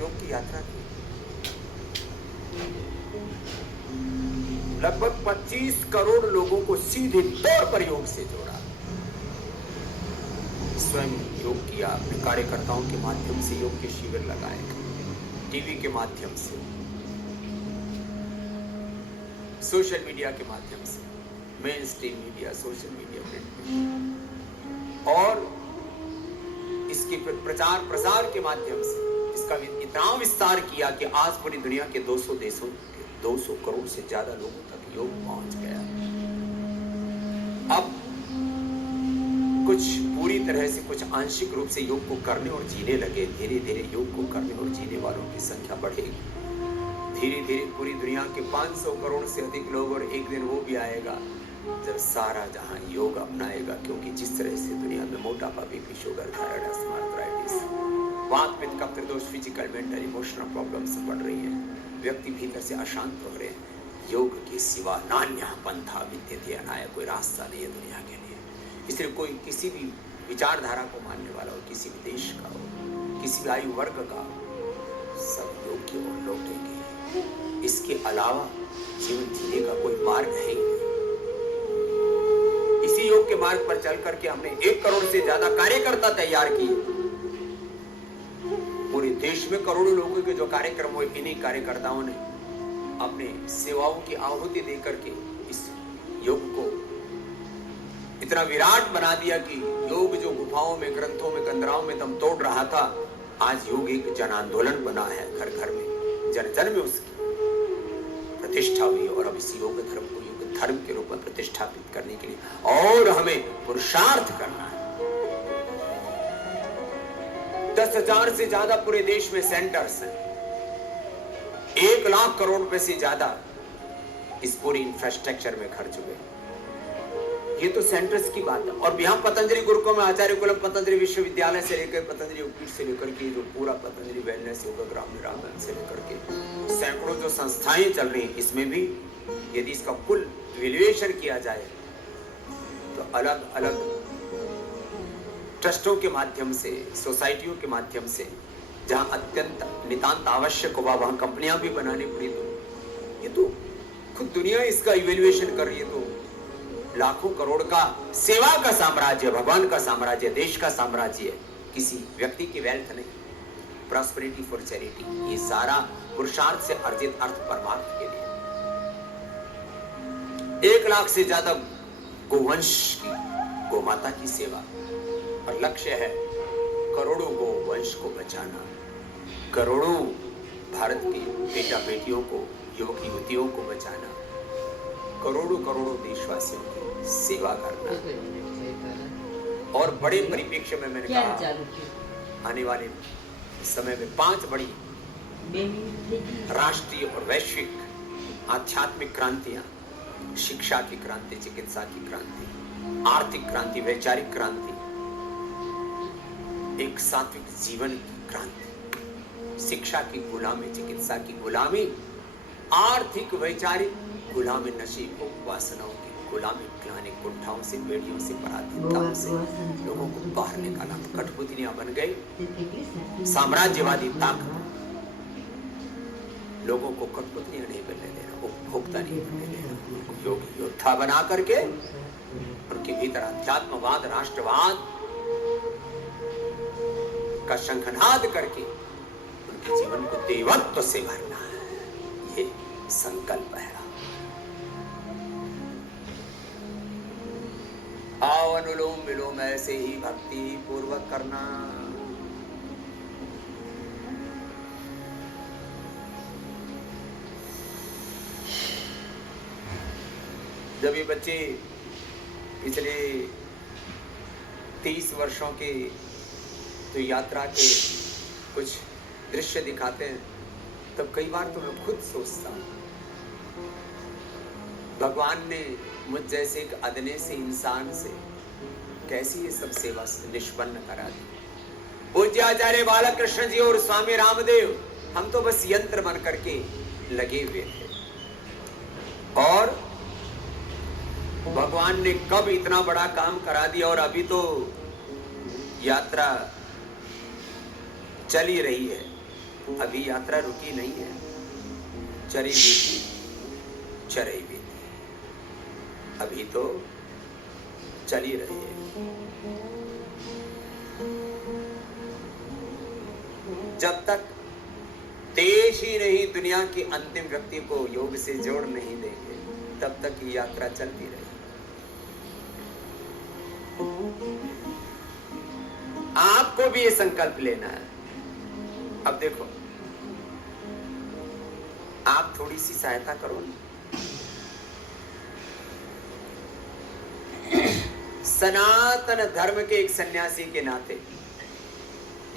योग की यात्रा की। लगभग 25 करोड़ लोगों को सीधे तौर पर योग से जोड़ा। स्वयं योग किया, अपने कार्यकर्ताओं के माध्यम से योग के शिविर लगाए, टीवी के माध्यम से, सोशल मीडिया के माध्यम से, main stream media, social media, print media, और इसके प्रचार प्रसार के माध्यम से इसका इतना विस्तार किया कि आज पूरी दुनिया के 200 देशों के 200 करोड़ से ज्यादा लोगों तक योग पहुंच गया। अब कुछ पूरी तरह से, कुछ आंशिक रूप से योग को करने और जीने लगे। धीरे धीरे योग को करने और जीने वालों की संख्या बढ़ेगी। धीरे धीरे पूरी दुनिया के 500 करोड़ से अधिक लोग, और एक दिन वो भी आएगा जब सारा जहां योग अपनाएगा। क्योंकि जिस तरह से दुनिया में मोटापा, BP, sugar, thyroid, asthma, arthritis, वात, पित्त, कफ, त्रिदोष, फिजिकल, मेंटल, इमोशनल प्रॉब्लम्स बढ़ रही हैं, व्यक्ति भीतर से अशांत हो रहे हैं, योग के सिवा नान्यः पंथा विद्यते अनाय, कोई रास्ता नहीं है दुनिया के लिए। इसलिए कोई किसी भी विचारधारा को मानने वाला हो, किसी भी देश का हो, किसी भी आयु वर्ग का हो, सब योग की ओर लौटेंगे। इसके अलावा जीवन जीने का कोई मार्ग है ही नहीं। इसी योग के मार्ग पर चल करके हमने 1 करोड़ से ज्यादा कार्यकर्ता तैयार किए। पूरे देश में करोड़ों लोगों के जो कार्यक्रम हुए, इन्हीं कार्यकर्ताओं ने अपने सेवाओं की आहुति देकर के इस योग को इतना विराट बना दिया कि योग जो गुफाओं में, ग्रंथों में, कंदराओं में दम तोड़ रहा था, आज योग एक जन आंदोलन बना है। घर घर में, जन जन में उसकी प्रतिष्ठा हुई। और अब इस योग धर्म को योग धर्म के रूप में प्रतिष्ठापित करने के लिए और हमें पुरुषार्थ करना है। 10,000 से ज्यादा पूरे देश में सेंटर्स हैं। 1 लाख करोड़ रुपए से ज्यादा इस पूरी इंफ्रास्ट्रक्चर में खर्च हुए। ये तो सेंटर्स की बात है। और यहाँ पतंजलि गुरुकुल में आचार्य कुलम पतंजलि विश्वविद्यालय से लेकर पतंजलि योगपीठ से लेकर के जो पूरा पतंजलि वेलनेस योगा ग्राम निरामन से लेकर के सैकड़ों जो संस्थाएं चल रही हैं, इसमें भी यदि इसका कुल वैल्यूएशन किया जाए तो अलग अलग ट्रस्टों के माध्यम से, सोसाइटियों के माध्यम से, जहां अत्यंत नितांत आवश्यक होगा वहां कंपनियां भी बनानी पड़ी। तो ये तो खुद दुनिया इसका इवैल्यूएशन कर रही है। तो लाखों करोड़ का सेवा का साम्राज्य, भगवान का साम्राज्य, देश का साम्राज्य, किसी व्यक्ति की वेल्थ नहीं। प्रॉस्पेरिटी फॉर चैरिटी, ये सारा पुरुषार्थ से अर्जित अर्थ परमार्थ के लिए। 1 लाख से ज्यादा गोवंश की, गोमाता की सेवा, और लक्ष्य है करोड़ों गोवंश को बचाना, करोड़ों भारत की बेटा बेटियों को, युवक युवतियों को बचाना, करोड़ों करोड़ों देशवासियों की सेवा करना। और बड़े परिप्रेक्ष्य में मैंने कहा आने वाले समय में 5 बड़ी राष्ट्रीय और वैश्विक आध्यात्मिक क्रांतियां, शिक्षा की क्रांति, चिकित्सा की क्रांति, आर्थिक क्रांति, वैचारिक क्रांति, एक सात्विक जीवन की क्रांति, शिक्षा की गुलामी, चिकित्सा की गुलामी, आर्थिक वैचारिक गुलामी, नशे को, वासनाओं की गुलामी, ग्लानि, कुंठाओं से, बेड़ियों से, पराधीनताओं से लोगों को बाहर निकाला। कठपुतलियां बन गई साम्राज्यवादी ताकत, लोगों को कठपुतलियां नहीं बनने दे रहा, उपभोक्ता नहीं बनने दे रहा, योगी योद्धा बना करके उनके भीतर अध्यात्मवाद, राष्ट्रवाद का शंखनाद करके उनके जीवन को देवत्व से भरना है। ये संकल्प है। आओ अनुलोम विलोम ऐसे ही भक्ति पूर्वक करना। जब ये बच्चे पिछले 30 वर्षों के तो यात्रा के कुछ दृश्य दिखाते हैं, तब कई बार तो मैं खुद सोचता हूँ, भगवान ने मुझ जैसे एक अदने से इंसान से कैसी ये सब सेवा निष्पन्न करा दी। पूज्य आचार्य बालकृष्ण जी और स्वामी रामदेव, हम तो बस यंत्र बन करके लगे हुए थे, और भगवान ने कब इतना बड़ा काम करा दिया। और अभी तो यात्रा चल ही रही है, अभी यात्रा रुकी नहीं है, चरी बीती, चरई बीती, अभी तो चली रही है। जब तक देश ही नहीं दुनिया के अंतिम व्यक्ति को योग से जोड़ नहीं देंगे, तब तक ये यात्रा चलती रहेगी। आपको भी ये संकल्प लेना है। अब देखो, आप थोड़ी सी सहायता करो ना। सनातन धर्म के एक सन्यासी के नाते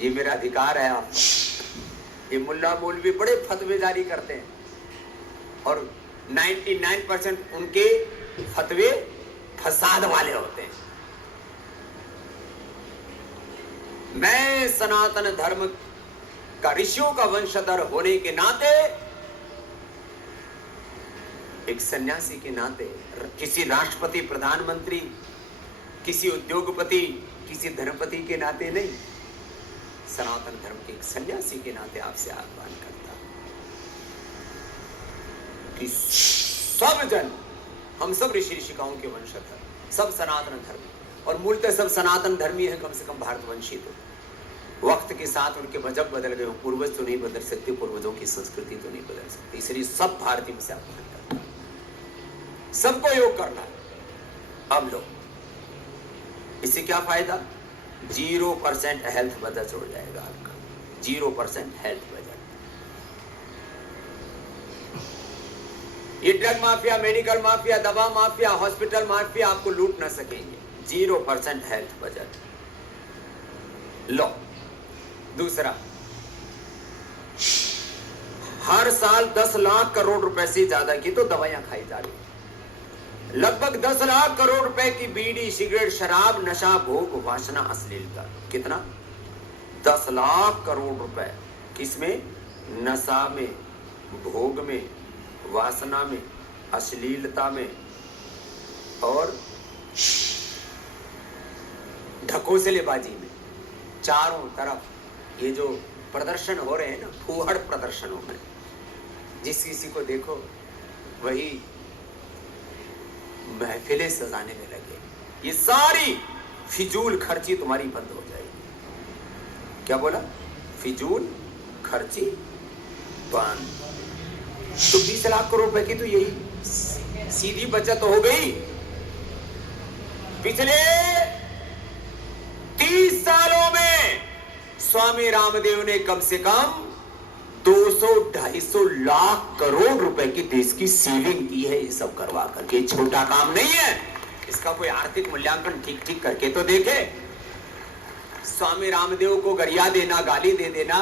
ये मेरा अधिकार है आपको। ये मुल्ला मौलवी बड़े फतवे जारी करते हैं और 99% उनके फतवे फसाद वाले होते हैं। मैं सनातन धर्म का ऋषियों का वंशधर होने के नाते, एक सन्यासी के नाते, किसी राष्ट्रपति, प्रधानमंत्री, किसी उद्योगपति, किसी धनपति के नाते नहीं, सनातन धर्म के एक सन्यासी के नाते आपसे आह्वान करता हूं कि सब जन, हम सब ऋषि ऋषिकाओं के वंशधर, सब सनातन धर्मी, और मूलतः सब सनातन धर्मी है, कम से कम भारतवंशी। तो वक्त के साथ उनके मजहब बदल गए, पूर्वज तो नहीं बदल सकते, पूर्वजों की संस्कृति तो नहीं बदल सकती, इसलिए सब भारतीय से आह्वान करता है, सबको योग करना है। अब लो, इससे क्या फायदा? 0% हेल्थ बजट हो जाएगा आपका, 0% हेल्थ बजट। ये ड्रग माफिया, मेडिकल माफिया, दवा माफिया, हॉस्पिटल माफिया आपको लूट ना सकेंगे। 0% हेल्थ बजट लो। दूसरा, हर साल 10 लाख करोड़ रुपए से ज्यादा की तो दवाइयां खाई जा रही है। लगभग 10 लाख करोड़ रुपए की बीड़ी, सिगरेट, शराब, नशा, भोग, वासना, अश्लीलता। कितना? 10 लाख करोड़ रुपए किसमें? नशा में, भोग में, वासना में, अश्लीलता में और ढकोसलेबाजी में। चारों तरफ ये जो प्रदर्शन हो रहे हैं ना, फूहड़ प्रदर्शनों में, जिस किसी को देखो वही महफिलें सजाने में लगे। ये सारी फिजूल खर्ची तुम्हारी बंद हो जाएगी। क्या बोला? फिजूल खर्ची बंद। तो 20 लाख करोड़ रुपए की तो यही सीधी बचत हो गई। पिछले 30 सालों में स्वामी रामदेव ने कम से कम 200-250 लाख करोड़ रुपए की देश की सेविंग की है। ये सब करवा करके छोटा काम नहीं है। इसका कोई आर्थिक मूल्यांकन ठीक करके तो देखे। स्वामी रामदेव को गरिया देना, गाली दे देना,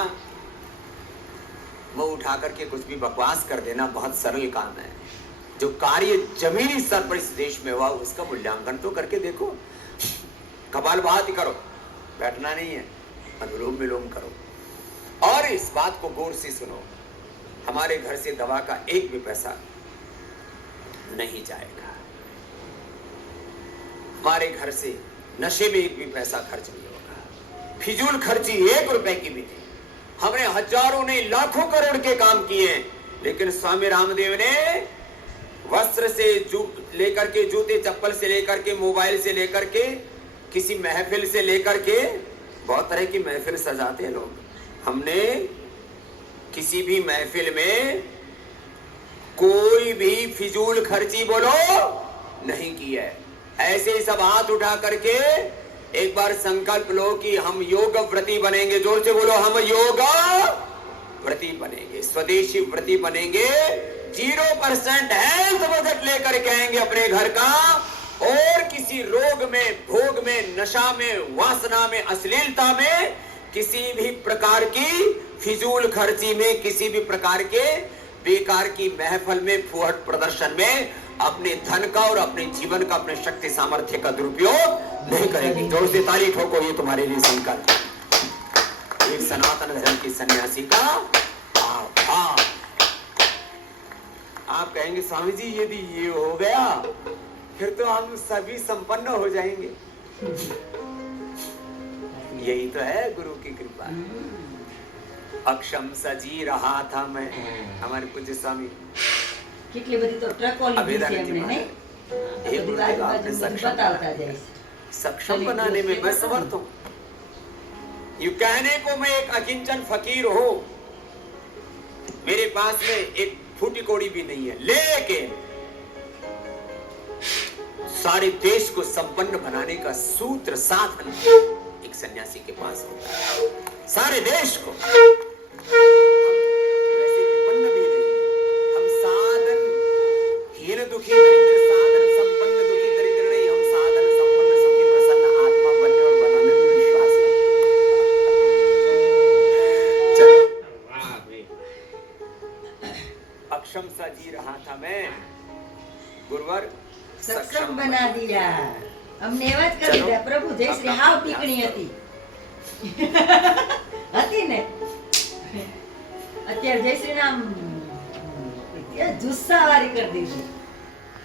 वो उठा करके कुछ भी बकवास कर देना बहुत सरल काम है। जो कार्य जमीनी स्तर पर इस देश में हुआ उसका मूल्यांकन तो करके देखो। कपालभाति करो, बैठना नहीं है, अनुलोम विलोम करो। और इस बात को गौर से सुनो, हमारे घर से दवा का एक भी पैसा नहीं जाएगा। हमारे घर से नशे में एक भी पैसा खर्च नहीं होगा। फिजूल खर्ची 1 रुपए की भी नहीं। हमने हजारों ने लाखों करोड़ के काम किए, लेकिन स्वामी रामदेव ने वस्त्र से लेकर के, जूते चप्पल से लेकर के, मोबाइल से लेकर के, किसी महफिल से लेकर के, बहुत तरह की महफिल सजाते हैं लोग। हमने किसी भी महफिल में कोई भी फिजूल खर्ची बोलो नहीं की है। ऐसे ही सब हाथ उठा करके एक बार संकल्प लो कि हम योग व्रती बनेंगे। जोर से बोलो, हम योग व्रती बनेंगे, स्वदेशी व्रती बनेंगे। 0% हेल्थ बजट लेकर के आएंगे अपने घर का, और किसी रोग में, भोग में, नशा में, वासना में, अश्लीलता में, किसी भी प्रकार की फिजूल खर्ची में, किसी भी प्रकार के बेकार की महफल में, फुहड़ प्रदर्शन में अपने धन का और अपने जीवन का, अपने शक्ति सामर्थ्य का दुरुपयोग नहीं करेंगे। जोर से ताली ठोको, ये तुम्हारे लिए संकल्प। एक सनातन धर्म की सन्यासी का आभार। आप कहेंगे स्वामी जी यदि ये हो गया फिर तो हम सभी संपन्न हो जाएंगे। यही तो है गुरु की कृपा। अक्षम सजी रहा था मैं, हमारे पूज्य स्वामी કેટલી બધી તો ટ્રકો લીધી છે એમણે નહીં हे બધી गुरुदेव, બાજુ आपने બાજુ सक्षम બતાવતા જાય છે सक्षम बनाने में मैं समर्थ हूं। यू कहने को मैं एक अकिंचन फकीर हूं, मेरे पास में एक फूटी कोड़ी भी नहीं है, लेकिन सारे देश को संपन्न बनाने का सूत्र साधन एक सन्यासी के पास होता है। सारे देश को हम वैसे विपन्न भी नहीं, हम साधन हीन दुखी दरिद्र, साधन संपन्न दुखी दरिद्र नहीं, हम साधन संपन्न सुखी प्रसन्न आत्मा बनने और बनाने में विश्वास है। चलो, अक्षम सा जी रहा था मैं, गुरुवर સક્ષમ બના દિયા અમને એવા જ કરી દીધા પ્રભુ જયશ્રી હાવ ટીકણી હતી હતી ને અત્યારે જયશ્રી નામ જુસ્સા વાળી કરી દીધી